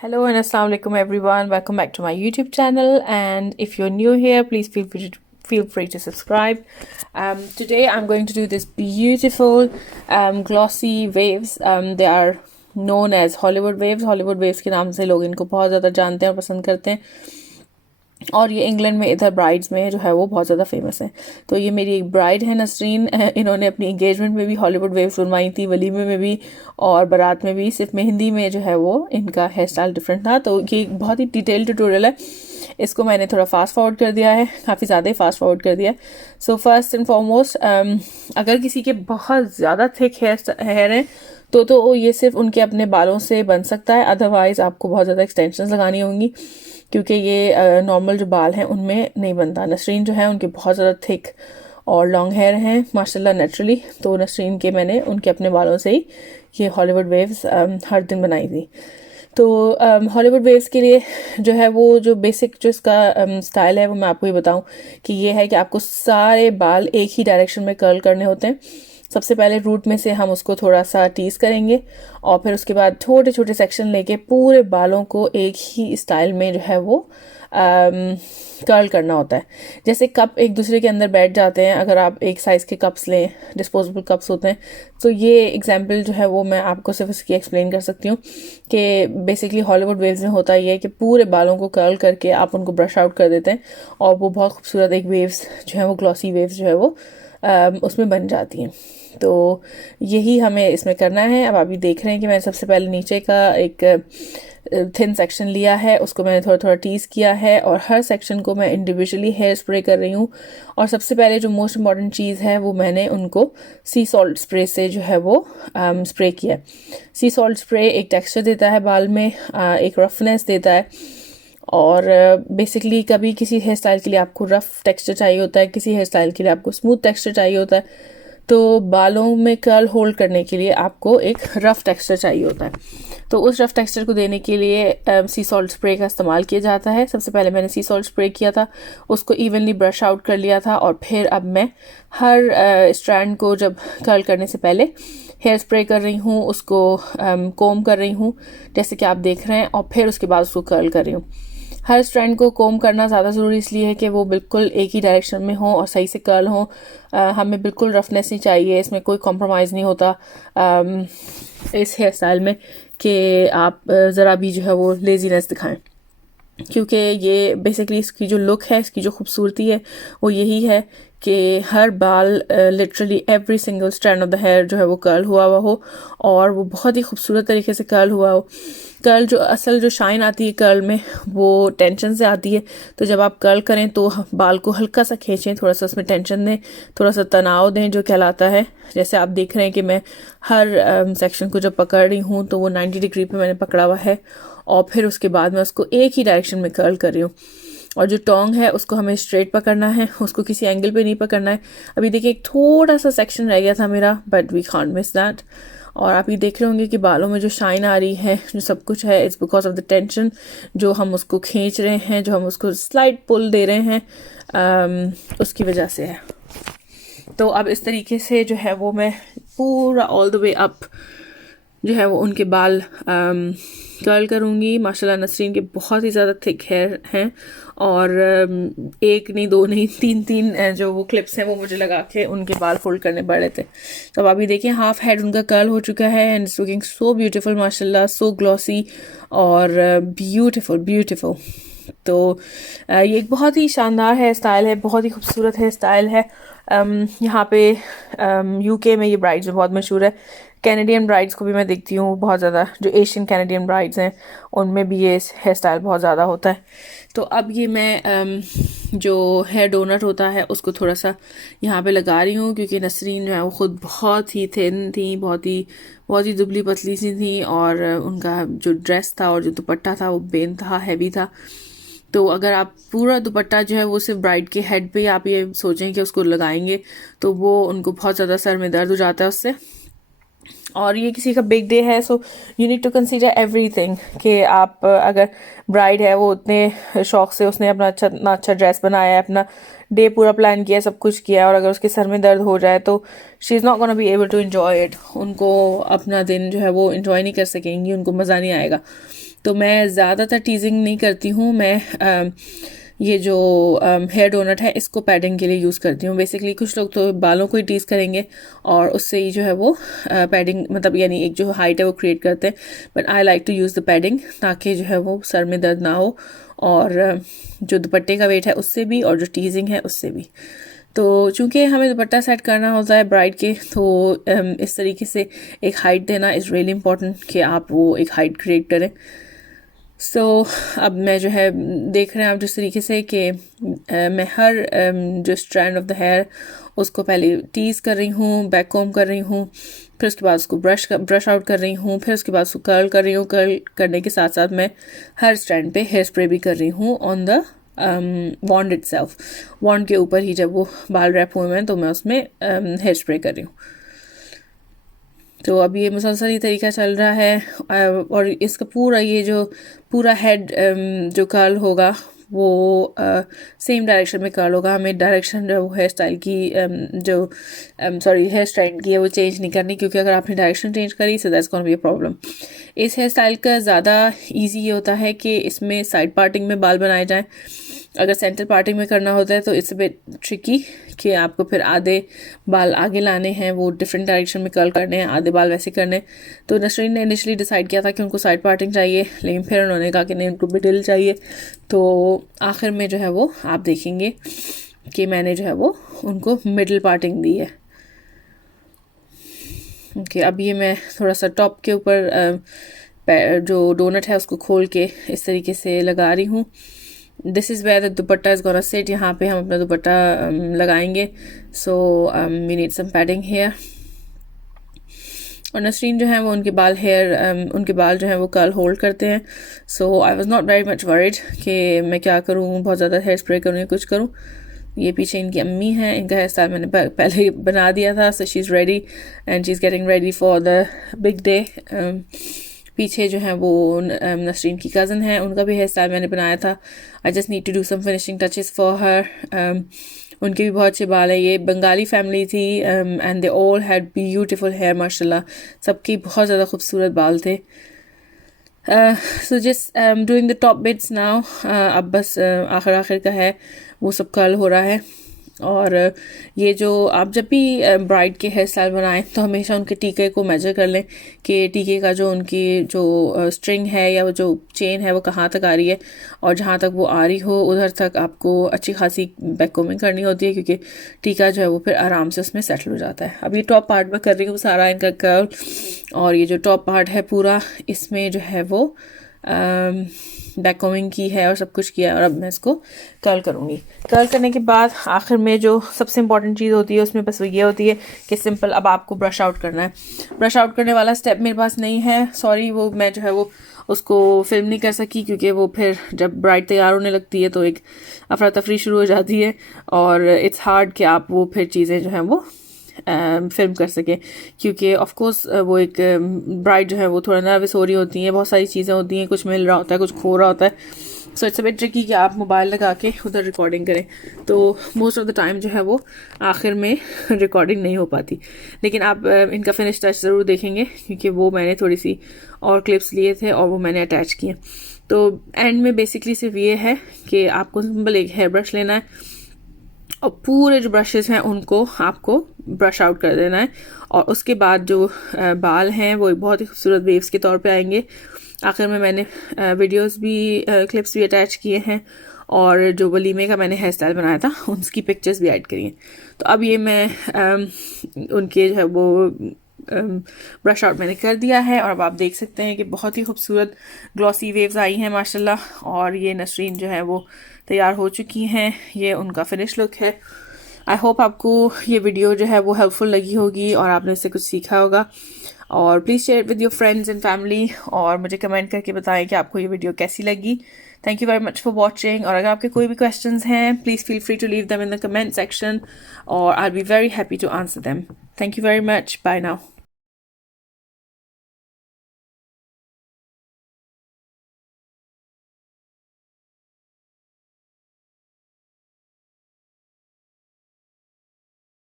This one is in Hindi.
Hello and assalamu alaikum everyone. Welcome back to my YouTube channel. And if you're new here, please feel free to subscribe. Today I'm going to do this beautiful glossy waves. They are known as Hollywood waves. Hollywood waves के नाम से लोग इनको बहुत ज़्यादा जानते हैं और पसंद करते हैं. और ये इंग्लैंड में इधर ब्राइड्स में जो है वो बहुत ज़्यादा फेमस है. तो ये मेरी एक ब्राइड है नसरीन. इन्होंने अपनी एंगेजमेंट में भी हॉलीवुड वेव्स बनवाई थी, वलीमे में भी और बारात में भी. सिर्फ मेहंदी में जो है वो इनका हेयर स्टाइल डिफरेंट था. तो ये एक बहुत ही डिटेल ट्यूटोरियल है. इसको मैंने थोड़ा फास्ट फॉरवर्ड कर दिया है, काफ़ी ज़्यादा ही फास्ट फॉरवर्ड कर दिया है. सो फर्स्ट एंड फॉरमोस्ट, अगर किसी के बहुत ज़्यादा थिक हेयर है तो ये सिर्फ उनके अपने बालों से बन सकता है. अदरवाइज़ आपको बहुत ज़्यादा एक्सटेंशंस लगानी होंगी, क्योंकि ये नॉर्मल जो बाल हैं उनमें नहीं बनता. नसरीन जो है उनके बहुत ज़्यादा थिक और लॉन्ग हेयर हैं माशाल्लाह नेचुरली. तो नसरीन के मैंने उनके अपने बालों से ही ये हॉलीवुड वेव्स हर दिन बनाई थी. तो हॉलीवुड वेव्स के लिए जो है वो जो बेसिक जो इसका स्टाइल है वो मैं आपको ये बताऊं कि ये है कि आपको सारे बाल एक ही डायरेक्शन में कर्ल करने होते हैं. सबसे पहले रूट में से हम उसको थोड़ा सा टीज करेंगे और फिर उसके बाद छोटे छोटे सेक्शन लेके पूरे बालों को एक ही स्टाइल में जो है वो कर्ल करना होता है. जैसे कप एक दूसरे के अंदर बैठ जाते हैं, अगर आप एक साइज़ के कप्स लें, डिस्पोजेबल कप्स होते हैं, तो ये एग्जांपल जो है वो मैं आपको सिर्फ इसकी एक्सप्लेन कर सकती हूँ कि बेसिकली हॉलीवुड वेव्स में होता ये है कि पूरे बालों को कर्ल करके आप उनको ब्रश आउट कर देते हैं और वो बहुत खूबसूरत एक वेव्स जो है वो ग्लॉसी वेव्स जो है वो उसमें बन जाती हैं. तो यही हमें इसमें करना है. अब आप ये देख रहे हैं कि मैंने सबसे पहले नीचे का एक थिन सेक्शन लिया है, उसको मैंने थोड़ा थोड़ा टीज़ किया है और हर सेक्शन को मैं इंडिविजुअली हेयर स्प्रे कर रही हूँ. और सबसे पहले जो मोस्ट इम्पॉर्टेंट चीज़ है वो मैंने उनको सी सॉल्ट स्प्रे से जो है वो स्प्रे किया. सी सॉल्ट स्प्रे एक टेक्सचर देता है बाल में, एक रफनेस देता है. और बेसिकली कभी किसी हेयर स्टाइल के लिए आपको रफ़ टेक्सचर चाहिए होता है, किसी हेयर स्टाइल के लिए आपको स्मूथ टेक्सचर चाहिए होता है. तो बालों में कर्ल होल्ड करने के लिए आपको एक रफ़ टेक्सचर चाहिए होता है. तो उस रफ़ टेक्सचर को देने के लिए सी सॉल्ट स्प्रे का इस्तेमाल किया जाता है. सबसे पहले मैंने सी सॉल्ट स्प्रे किया था, उसको इवनली ब्रश आउट कर लिया था और फिर अब मैं हर स्ट्रैंड को जब कर्ल करने से पहले हेयर स्प्रे कर रही हूँ, उसको कोम कर रही हूँ जैसे कि आप देख रहे हैं, और फिर उसके बाद उसको कर्ल कर रही हूँ. हर स्ट्रैंड को कोम करना ज़्यादा ज़रूरी इसलिए है कि वो बिल्कुल एक ही डायरेक्शन में हो और सही से कर्ल हो. हमें बिल्कुल रफनेस नहीं चाहिए, इसमें कोई कॉम्प्रोमाइज़ नहीं होता इस हेयर स्टाइल में कि आप ज़रा भी जो है वो लेजीनेस दिखाएं. क्योंकि ये बेसिकली इसकी जो लुक है, इसकी जो खूबसूरती है वो यही है कि हर बाल literally every single strand of the hair जो है वो कर्ल हुआ हुआ हो और वो बहुत ही खूबसूरत तरीके से कर्ल हुआ हो. कर्ल जो असल जो शाइन आती है कर्ल में वो टेंशन से आती है. तो जब आप कर्ल करें तो बाल को हल्का सा खींचें, थोड़ा सा उसमें टेंशन दें, थोड़ा सा तनाव दें जो कहलाता है. जैसे आप देख रहे हैं कि मैं हर सेक्शन को जब पकड़ रही हूँ तो वो 90 डिग्री पे मैंने पकड़ा हुआ है और फिर उसके बाद मैं उसको एक ही डायरेक्शन में कर्ल कर रही हूँ. और जो टोंग है उसको हमें स्ट्रेट पकड़ना है, उसको किसी एंगल पे नहीं पकड़ना है. अभी देखिए एक थोड़ा सा सेक्शन रह गया था मेरा, but we can't miss that. और आप ये देख रहे होंगे कि बालों में जो शाइन आ रही है, जो सब कुछ है, it's because of the tension जो हम उसको खींच रहे हैं, जो हम उसको स्लाइड पुल दे रहे हैं, उसकी वजह से है. तो अब इस तरीके से जो है वो मैं पूरा ऑल द वे अप जो है वो उनके बाल कर्ल करूँगी. माशाल्लाह नसरीन के बहुत ही ज़्यादा थिक हेयर हैं और एक नहीं, दो नहीं, तीन जो वो क्लिप्स हैं वो मुझे लगा के उनके बाल फोल्ड करने पड़ रहे थे. तो अब अभी देखिए हाफ हेड उनका कर्ल हो चुका है and it's looking so beautiful माशाल्लाह, सो ग्लॉसी और ब्यूटीफुल. तो ये एक बहुत ही शानदार हेयर स्टाइल है, बहुत ही खूबसूरत हेयर स्टाइल है. यहाँ पे यूके में ये ब्राइड्स में बहुत मशहूर है. कैनेडियन ब्राइड्स को भी मैं देखती हूँ बहुत ज़्यादा, जो एशियन कैनेडियन ब्राइड्स हैं उनमें भी ये हेयर स्टाइल बहुत ज़्यादा होता है. तो अब ये मैं जो हेयर डोनट होता है उसको थोड़ा सा यहाँ पे लगा रही हूँ, क्योंकि नसरीन जो है वो ख़ुद बहुत ही थिन थी, बहुत ही दुबली पतली सी थी और उनका जो ड्रेस था और जो दुपट्टा था वो बेनतहा हैवी था. तो अगर आप पूरा दुपट्टा जो है वो सिर्फ ब्राइड के हेड पे आप ये सोचें कि उसको लगाएंगे तो वो उनको बहुत ज़्यादा सर में दर्द हो जाता है उससे. और ये किसी का बिग डे है, so you need to consider everything कि आप अगर ब्राइड है वो उतने शौक से उसने अपना अच्छा ड्रेस बनाया है, अपना डे पूरा प्लान किया, सब कुछ किया, और अगर उसके सर में दर्द हो जाए तो she is not gonna be able to enjoy it. उनको अपना दिन जो है वो एंजॉय नहीं कर सकेंगी, उनको मज़ा नहीं आएगा. तो मैं ज़्यादातर टीजिंग नहीं करती हूँ, मैं ये जो हेयर डोनट है इसको पैडिंग के लिए यूज़ करती हूँ। बेसिकली कुछ लोग तो बालों को ही टीज़ करेंगे और उससे ही जो है वो पैडिंग मतलब यानी एक जो हाइट है वो क्रिएट करते हैं, but I like to use the padding ताकि जो है वो सर में दर्द ना हो और जो दुपट्टे का वेट है उससे भी और जो टीजिंग है उससे भी। तो चूँकि हमें दुपट्टा सेट करना होता है ब्राइड के, तो इस तरीके से एक हाइट देना इज़ रियली इम्पॉर्टेंट कि आप वो एक हाइट क्रिएट करें। सो अब मैं जो है देख रहे हैं आप जिस तरीके से कि मैं हर जो स्ट्रैंड ऑफ द हेयर उसको पहले टीज़ कर रही हूँ, बैक कॉम्ब कर रही हूँ, फिर उसके बाद उसको ब्रश आउट कर रही हूँ, फिर उसके बाद उसको कर्ल कर रही हूँ। कर्ल करने के साथ साथ मैं हर स्ट्रैंड पे हेयर स्प्रे भी कर रही हूँ ऑन द वॉन्ड इटसेल्फ। वॉन्ड के ऊपर ही जब वो बाल रैप हुए हैं तो मैं उसमें हेयर स्प्रे कर रही हूँ। तो अब ये मुसलसल ही तरीका चल रहा है और इसका पूरा ये जो पूरा हेड जो कर्ल होगा वो सेम डायरेक्शन में कर्ल होगा। हमें डायरेक्शन जो हेयर स्टाइल की जो हेयर स्टाइल की है वो चेंज नहीं करनी, क्योंकि अगर आपने डायरेक्शन चेंज करी so that's gonna be a problem. इस हेयर स्टाइल का ज़्यादा इजी ये होता है कि इसमें साइड पार्टिंग में बाल बनाए जाएं। अगर सेंटर पार्टिंग में करना होता है तो इट्स अ बिट ट्रिकी कि आपको फिर आधे बाल आगे लाने हैं, वो डिफरेंट डायरेक्शन में कर्ल करने हैं, आधे बाल वैसे करने। तो नसरीन ने इनिशियली डिसाइड किया था कि उनको साइड पार्टिंग चाहिए, लेकिन फिर उन्होंने कहा कि नहीं उनको मिडिल चाहिए। तो आखिर में जो है वो आप देखेंगे कि मैंने जो है वो उनको मिडिल पार्टिंग दी है। ओके, अब ये मैं थोड़ा सा टॉप के ऊपर जो डोनट है उसको खोल के इस तरीके से लगा रही हूँ। This is where the dupatta is gonna sit. यहाँ पे हम अपना दुपट्टा लगाएंगे। So we need some padding here. और नसरीन जो है वो उनके बाल जो है वो कर्ल होल्ड करते हैं। So I was not very much worried कि मैं क्या करूँ, बहुत ज़्यादा हेयर स्प्रे करूँ या कुछ करूँ। ये पीछे इनकी अम्मी हैं, इनका हेयर स्टाइल मैंने पहले ही बना दिया था। So she is ready and she is getting ready for the big day. पीछे जो है वो नसरीन की कज़न है, उनका भी हेयर स्टाइल मैंने बनाया था। I just need to do some finishing touches for her. उनके भी बहुत अच्छे बाल है। ये बंगाली फैमिली थी and they all had beautiful hair माशाल्लाह। सबकी बहुत ज़्यादा खूबसूरत बाल थे। So just doing the top bits now. अब बस आखिर का है वो सब कर्ल हो रहा है। और ये जो आप जब भी ब्राइड के हेयर स्टाइल बनाएं तो हमेशा उनके टीके को मेजर कर लें कि टीके का जो उनकी जो स्ट्रिंग है या वो जो चेन है वो कहाँ तक आ रही है, और जहाँ तक वो आ रही हो उधर तक आपको अच्छी खासी बैक कोमिंग करनी होती है, क्योंकि टीका जो है वो फिर आराम से उसमें सेटल हो जाता है। अब ये टॉप पार्ट में कर रही हूँ सारा इनका कर्ल, और ये जो टॉप पार्ट है पूरा इसमें जो है वो बैक कोमिंग की है और सब कुछ किया है। और अब मैं इसको कर्ल करूँगी। कर्ल करने के बाद आखिर में जो सबसे इम्पॉर्टेंट चीज़ होती है उसमें बस वो ये होती है कि सिंपल अब आपको ब्रश आउट करना है। ब्रश आउट करने वाला स्टेप मेरे पास नहीं है, सॉरी, वो मैं जो है वो उसको फिल्म नहीं कर सकी, क्योंकि वो फिर जब ब्राइड तैयार होने लगती है तो एक अफरा तफरी शुरू हो जाती है और इट्स हार्ड कि आप वो फिर चीज़ें जो हैं वो फिल्म कर सके, क्योंकि ऑफ कोर्स वो एक ब्राइड जो है वो थोड़ा नर्वस हो रही होती है, बहुत सारी चीज़ें होती हैं, कुछ मिल रहा होता है, कुछ खो रहा होता है। So it's a bit tricky कि आप मोबाइल लगा के उधर रिकॉर्डिंग करें, तो मोस्ट ऑफ द टाइम जो है वो आखिर में रिकॉर्डिंग नहीं हो पाती। लेकिन आप इनका फिनिश टच ज़रूर देखेंगे, क्योंकि वो मैंने थोड़ी सी और क्लिप्स लिए थे और वो मैंने अटैच किए। तो एंड में बेसिकली सिर्फ ये है कि आपको सिंपल एक हेयर ब्रश लेना है और पूरे जो ब्रशेस हैं उनको आपको ब्रश आउट कर देना है, और उसके बाद जो बाल हैं वो बहुत ही खूबसूरत वेव्स के तौर पे आएंगे। आखिर में मैंने वीडियोस भी क्लिप्स भी अटैच किए हैं, और जो वलीमे का मैंने हेयर स्टाइल बनाया था उसकी पिक्चर्स भी ऐड करी हैं। तो अब ये मैं उनके जो है वो ब्रश आउट मैंने कर दिया है, और अब आप देख सकते हैं कि बहुत ही खूबसूरत ग्लॉसी वेव्स आई हैं माशाल्लाह। और ये नसरीन जो है वो तैयार हो चुकी हैं, ये उनका फिनिश लुक है। आई होप आपको ये वीडियो जो है वो हेल्पफुल लगी होगी और आपने इससे कुछ सीखा होगा। और please share it with your friends and family, और मुझे कमेंट करके बताएं कि आपको ये वीडियो कैसी लगी। Thank you very much for watching. और अगर आपके कोई भी क्वेश्चंस हैं please feel free to leave them in the comment section, और I will be very happy to answer them. Thank you very much. Bye now.